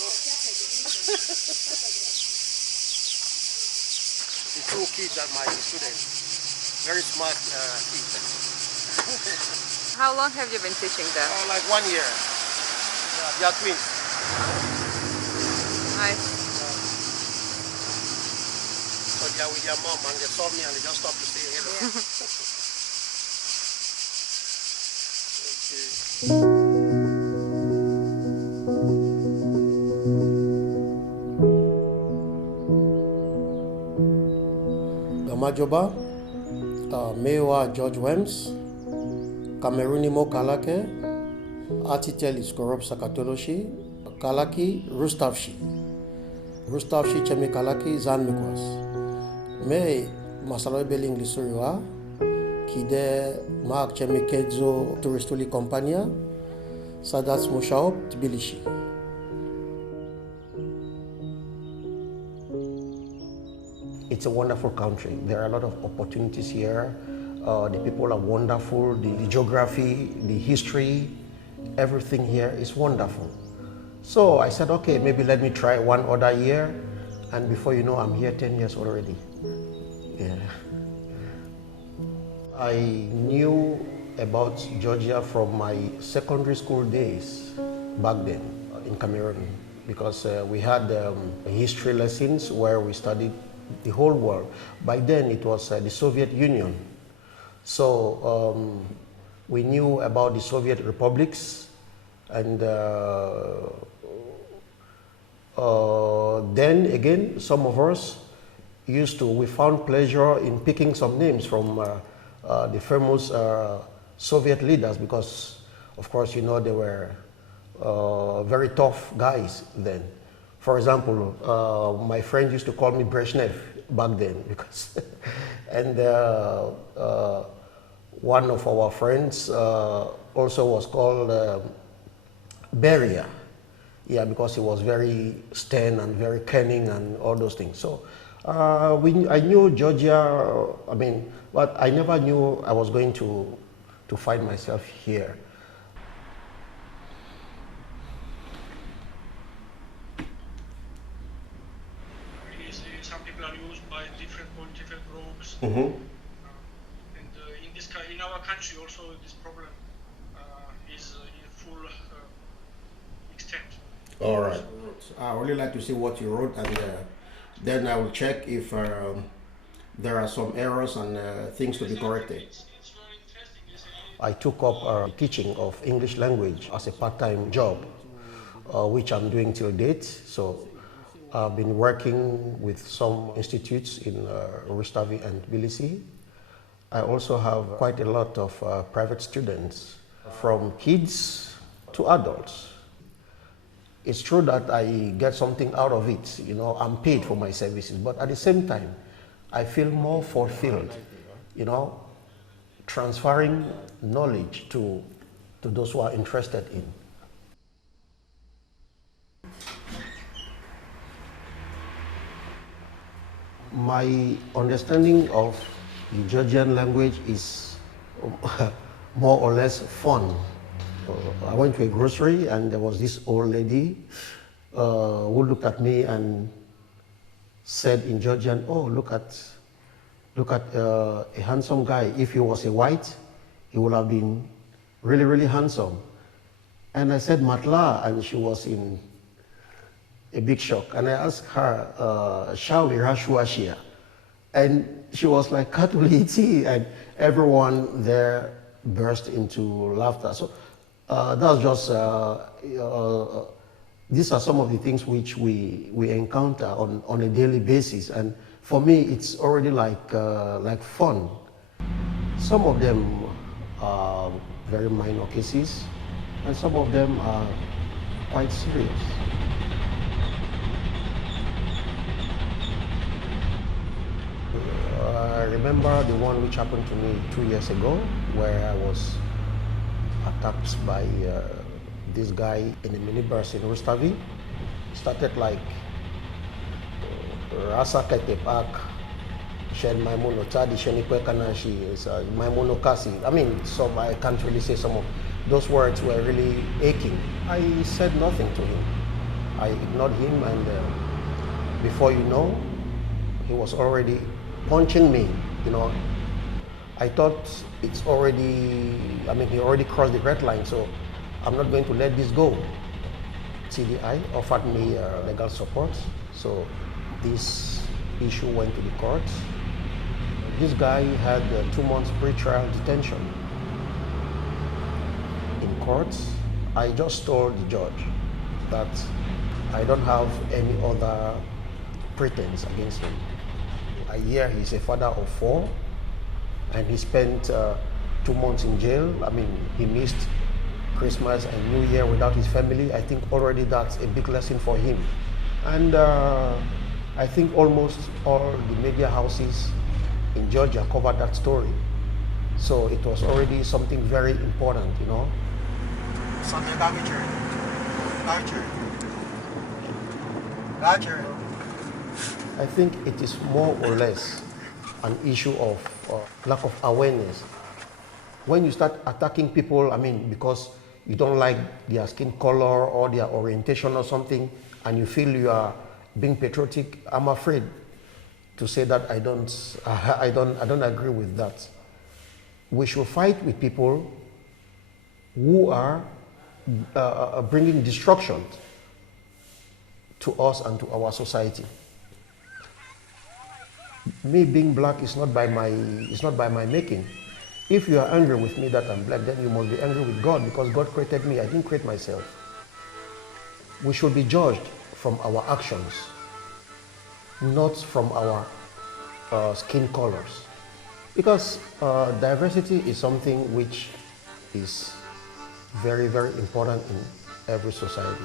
The two kids are my students. Very smart kids. How long have you been teaching them? Like 1 year. They are twins. Nice. So they are with their mom and they saw me and they just stopped to say hello. Gamajoba, mewa George Wemsi, Camerooni mo kalake, atiteli ცხოვრობს საქართველოში, ქალაქი რუსთავში. რუსთავში ჩემი ქალაქი ძალიან მიყვარს. მე მასწავლებელი ინგლისური ვარ. კიდე მაქვს ჩემი კერძო ტურისტული კომპანია, სადაც მუშაობ თბილისში. It's a wonderful country. There are a lot of opportunities here. The people are wonderful. The geography, the history, everything here is wonderful. So I said, okay, maybe let me try one other year. And before you know, I'm here 10 years already. Yeah. I knew about Georgia from my secondary school days back then in Cameroon, because we had history lessons where we studied the whole world. By then it was the Soviet Union. So we knew about the Soviet republics, and then again some of us we found pleasure in picking some names from the famous Soviet leaders, because of course you know they were very tough guys then. For example, my friends used to call me Brezhnev back then, because and one of our friends also was called Beria, yeah, because he was very stern and very cunning and all those things. So I knew Georgia, but I never knew I was going to find myself here. Some people are used by different political groups. Mm-hmm. In our country also this problem is in full extent. All right. I really like to see what you wrote, and then I will check if there are some errors and things to be corrected. It's very interesting. I took up teaching of English language as a part-time job, which I'm doing till date. So I've been working with some institutes in Rustave and Tbilisi. I also have quite a lot of private students, from kids to adults. It's true that I get something out of it, you know, I'm paid for my services, but at the same time, I feel more fulfilled, you know, transferring knowledge to those who are interested in. My understanding of the Georgian language is more or less fun. I went to a grocery and there was this old lady who looked at me and said in Georgian, "Oh, look at a handsome guy. If he was a white, he would have been really, really handsome." And I said, "Matla," and she was in a big shock. And I asked her, "Shall we Rashuashia?" And she was like, "Katuliti," and everyone there burst into laughter. So that's just, these are some of the things which we encounter on a daily basis. And for me, it's already like fun. Some of them are very minor cases, and some of them are quite serious. I remember the one which happened to me 2 years ago, where I was attacked by this guy in a minibus in Rustave. Started like Rasa Ketepak, Shen Maimuno Tadi, Sheni Kwekanashi, Maimuno Kasi. I mean, so I can't really say some of those words were really aching. I said nothing to him. I ignored him, and before you know, he was already punching me, you know. I thought it's already, I mean, he already crossed the red line, so I'm not going to let this go. TDI offered me legal support, so this issue went to the court. This guy had 2 months pre-trial detention. In court, I just told the judge that I don't have any other pretense against him. A year, he's a father of 4, and he spent 2 months in jail. I mean, he missed Christmas and New Year without his family. I think already that's a big lesson for him. And I think almost all the media houses in Georgia covered that story. So it was already something very important, you know. I think it is more or less an issue of lack of awareness. When you start attacking people, I mean, because you don't like their skin color or their orientation or something, and you feel you are being patriotic, I'm afraid to say that I don't agree with that. We should fight with people who are bringing destruction to us and to our society. Me being black is not by my making. If you are angry with me that I'm black, then you must be angry with God, because God created me. I didn't create myself. We should be judged from our actions, not from our skin colors. Because diversity is something which is very, very important in every society.